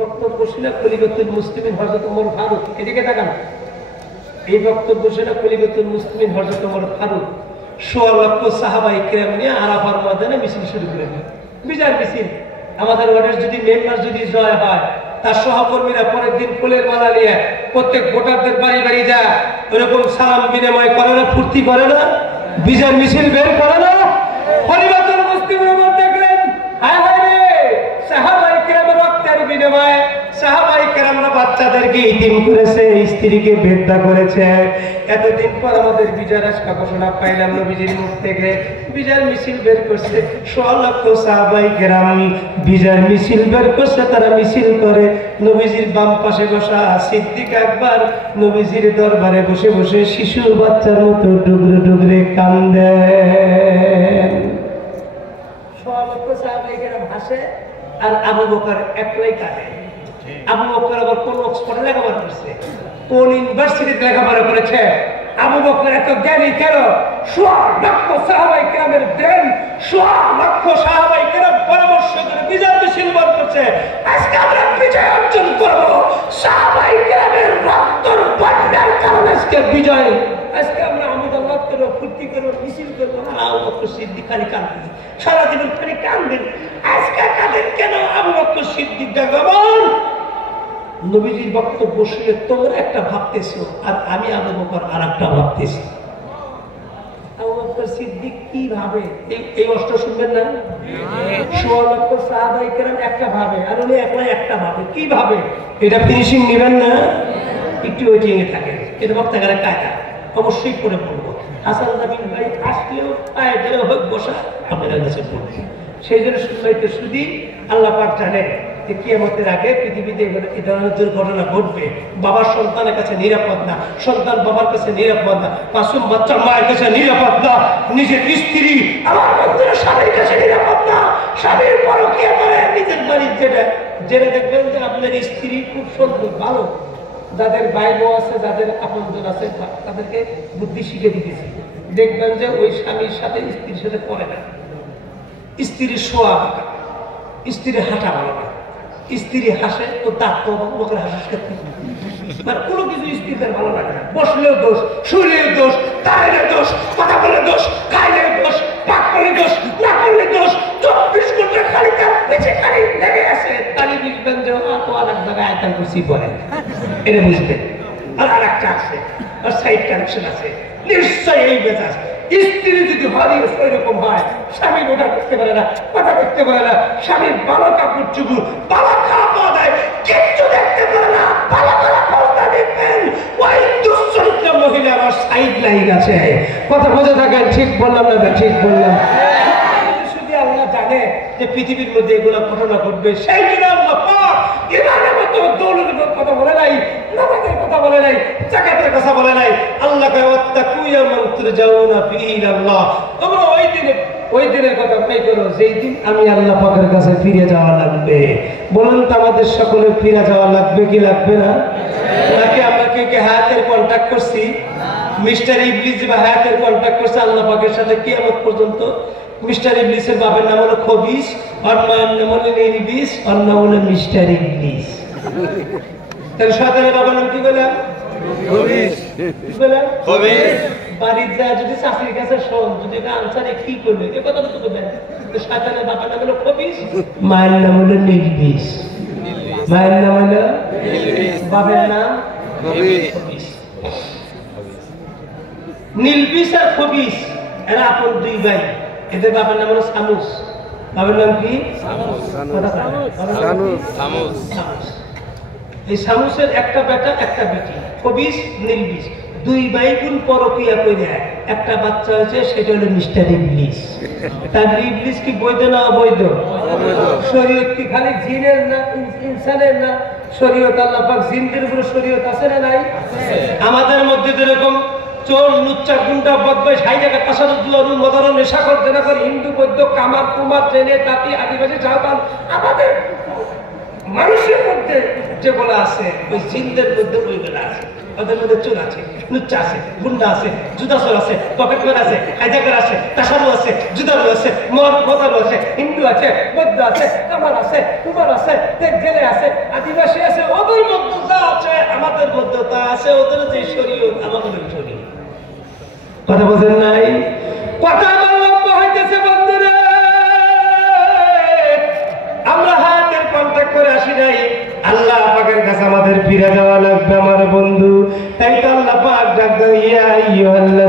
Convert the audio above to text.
বক্তব্য শুনে খলিফাতুল মুসলিমিন হযরত ওমর ফারুক, এদিকে তাকান, এই বক্তব্য শুনে খলিফাতুল মুসলিমিন হযরত ওমর ফারুক ১৬ লক্ষ সাহাবায়ে কিরাম নিয়ে আরাফার ময়দানে মিছিল শুরু করে দিলেন। বিজয় মিছিল। আমাদের ওয়ার্ডের যদি মেম্বার যদি জয় হয়, তার সহকর্মীরা পরের দিন ফুলের মালা নিয়ে প্রত্যেক ভোটারদের বাড়ি বাড়ি যায়, ওরকম সালাম বিনিময় করে না, ফুর্তি করে না, বিজয় মিছিল বের করে না। খলিফাতুল মুসলিমিন দেখলেন, হায় হায় রে, সাহাবায়ে কিরামের রক্তের বিনিময়ে সাহাবায়ে কিরামরা বাচ্চাদেরকে ইতিম করেছে, স্ত্রীকে বেদ্যা করেছে। এতদিন পর আমাদের বিজয়ের আশকা ঘোষণা পাইলাম নবীজির মুখ থেকে। বিজয়ের মিছিল বের করছে ১৬ লক্ষ সাহাবায়ে কিরাম, বিজয়ের মিছিল বের করছে। তারা মিছিল করে নবীজির বাম পাশে বসা সিদ্দিক আকবর নবীজির দরবারে বসে বসে শিশু বাচ্চার মতো ডুগরে ডুগরে কান্দে। ১৬ লক্ষ সাহাবায়ে কিরাম হাসে আর আবু বকর একলাই কাঁদে। আবু বকর আবার কোন অক্সফোর্ডে লেখাপড়া করছে, কোন ইউনিভার্সিটিতে লেখাপড়া করেছে? আবু বকর এত জ্ঞানী কেন? ১৬ লক্ষ সাহাবায়ে কিরামের ব্রেন, ১৬ লক্ষ সাহাবায়ে কিরাম পরামর্শ করে বিজয় মিছিল বের করছে। আজকে আমরা বিজয় অর্জন করব সাহাবায়ে কিরামের রক্তের বন্যার কারণে। আজকে বিজয়, আজকে আমরা আল্লাহ করব, ফুর্তি করব, মিছিল করব না। আবু বকর সিদ্দিক খালি কাঁদেন, সারা জীবন খালি কাঁদেন। আজকে কাঁদেন কেন? আবু বকর সিদ্দিক দেখবেন নবীজির বক্তব্য শুনে তোমরা একটা ভাবতেছো আর আমি আবু বকর আর একটা ভাবতেছি। আবু বকর সিদ্দিক কি ভাবে এই অষ্ট শুনবেন না? ১৬ লক্ষ সাহাবায়ে কেরাম একটা ভাবে আর উনি একলা একটা ভাবে। কি ভাবে? এটা ফিনিশিং নেবেন না, একটু ওয়েটিং এ থাকে। এটা বক্তাগারে কায়দা অবশ্যই করে পড়বো। হাসান নবীন ভাই আসলেও পায়ে ধরে হোক বসা আপনাদের কাছে পড়বে। সেই জন্য শুনবাইতে শুধু আল্লাহ পাক জানেন যে কিয়ামতের আগে পৃথিবীতে এই ধরনের দুর্ঘটনা ঘটবে। বাবার সন্তানের কাছে নিরাপদ না, সন্তান বাবার কাছে নিরাপদ না, মাসুম বাচ্চা মায়ের কাছে নিরাপদ না, নিজের স্ত্রী আমার বন্ধুরা স্বামীর কাছে নিরাপদ না। স্বামীর পরকীয়া করে নিজের বাড়ির জেনে দেখবেন যে আপনার স্ত্রী খুব সুন্দর ভালো, যাদের বাইরে আছে, যাদের আপনজন আছে, তাদেরকে বুদ্ধি শিখে দিতেছি। দেখবেন যে ওই স্বামীর সাথে স্ত্রীর সাথে পড়ে না, স্ত্রীর শোয়া বাঁকা, স্ত্রীর হাঁটা ভালো না, স্ত্রী হাসে তো দাঁত তো লোকের হাসার ক্ষেত্রে মানে কোনো কিছু স্ত্রীদের ভালো লাগে না। বসলেও দোষ, শুলেও দোষ, দাঁড়ালে দোষ, কথা বলে দোষ, খাইলেও দোষ, পাক করলে দোষ, না করলে দোষ, ২৪ ঘন্টা খালি তার পেছে খালি লেগে আছে। তাহলে বুঝবেন যে তো আর এক জায়গায় আয়তাল করছি পরে, এটা বুঝবেন। আর একটা আছে, আর সাইড কানেকশন আছে, নিশ্চয়ই এই মেজাজ। স্ত্রী যদি হয় ওইরকম হয়, স্বামী ওটা করতে পারে না, কথা করতে পারে না, স্বামীর ভালো কাপড় চুপুর ভালো খাওয়া পাওয়া যায়, কিচ্ছু দেখতে পারে না, ভালো করে খোঁজটা দেখবেন ওই দুশ্চরিত্র মহিলা আমার সাইড লাইন আছে। কথা বোঝা থাকেন, ঠিক বললাম না? ঠিক বললাম। শুধু আল্লাহ জানে যে পৃথিবীর মধ্যে এগুলো ঘটনা ঘটবে। সেই জন্য আল্লাহ পাক ইমানের মতো দৌলতের কথা বলে নাই, নামাজের কথা বলে নাই, যাকাতের কথা বলে নাই। আল্লাহ কয় ওয়াত্তাকু ইয়াওমান তুরজাউনা ফীহি ইলাল্লাহ। তোমরা ওই দিনের কথা মনে করো যেই দিন আমি আল্লাহ পাকের কাছে ফিরে যাওয়া লাগবে। বলুন তো আমাদের সকলে ফিরে যাওয়া লাগবে কি লাগবে না? নাকি আমরা কেউ কি হায়াতের কন্ট্যাক্ট করছি? মিস্টার ইবলিস বা হায়াতের কন্ট্যাক্ট করছে আল্লাহ পাকের সাথে কিয়ামত পর্যন্ত। মিস্টার ইবলিসের বাবার নাম হলো খবিস, আর মায়ের নাম হলো নিবিস, আর নাম হলো মিস্টার ইবলিস। তাহলে শয়তানের বাবার নাম কি বললাম? খবিস। কি বললাম? খবিস। বাড়ির যা যদি চাকরির কাছে শোন, যদি এটা আনসারে কি করবে এ কথা তো বলবেন। শয়তানের বাবার নাম হলো খবিস, মায়ের নাম হলো নিবিস। মায়ের নাম হলো নিবিস, বাবার নাম খবিস। নিলবিস আর খবিস এরা আপন দুই ভাই। এদের বাবার নাম হলো সামুস। বাবার নাম কি? এই সামুসের একটা বেটা একটা বেটি, খবিস নিলবিস, দুই ভাই বোন পরকীয়া করে একটা বাচ্চা হয়েছে, সেটা হলো মিস্টার ইবলিস। তার ইবলিস কি বৈধ না অবৈধ? শরীয়ত কি খালি জিনের না ইনসানের না? শরীয়ত আল্লাহ পাক জিনদের উপরে শরীয়ত আছে না নাই? আমাদের মধ্যে যেরকম চোর লুচ্চা গুন্ডা বদমাইশ হাইজাকা তাসাদুল মদার নেশাখোর জেনাখোর হিন্দু বৌদ্ধ কামার কুমার ট্রেনে তাঁতি আদিবাসী চাওতাম, আমাদের মানুষের মধ্যে মধ্যে যেগুলো আছে ওই জিনদের মধ্যে ওইগুলো আছে ওদের মধ্যে চোর আছে লুচ্চা আছে গুন্ডা আছে জুদাসর আছে পকেটম্যান আছে হাইজাকার আছে তাসারু আছে জুদারু আছে মদারু আছে হিন্দু আছে বৌদ্ধ আছে কামার আছে কুমার আছে গেলে আছে আদিবাসী আছে ওদের মধ্যে যা আছে আমাদের মধ্যে তা আছে ওদের যে শরীয়ত আমাদের শরীয়ত কথা বোঝেন নাই কথা লম্বা হইতেছে বন্ধুরা আমরা হাতের কন্টাক্ট করে আসি নাই আল্লাহ পাকের কাছে আমাদের ফিরে যাওয়া লাগবে আমার বন্ধু তাই তো আল্লাহ পাক ডাক দেয় ইয়া আইয়ুহাল্লাযীনা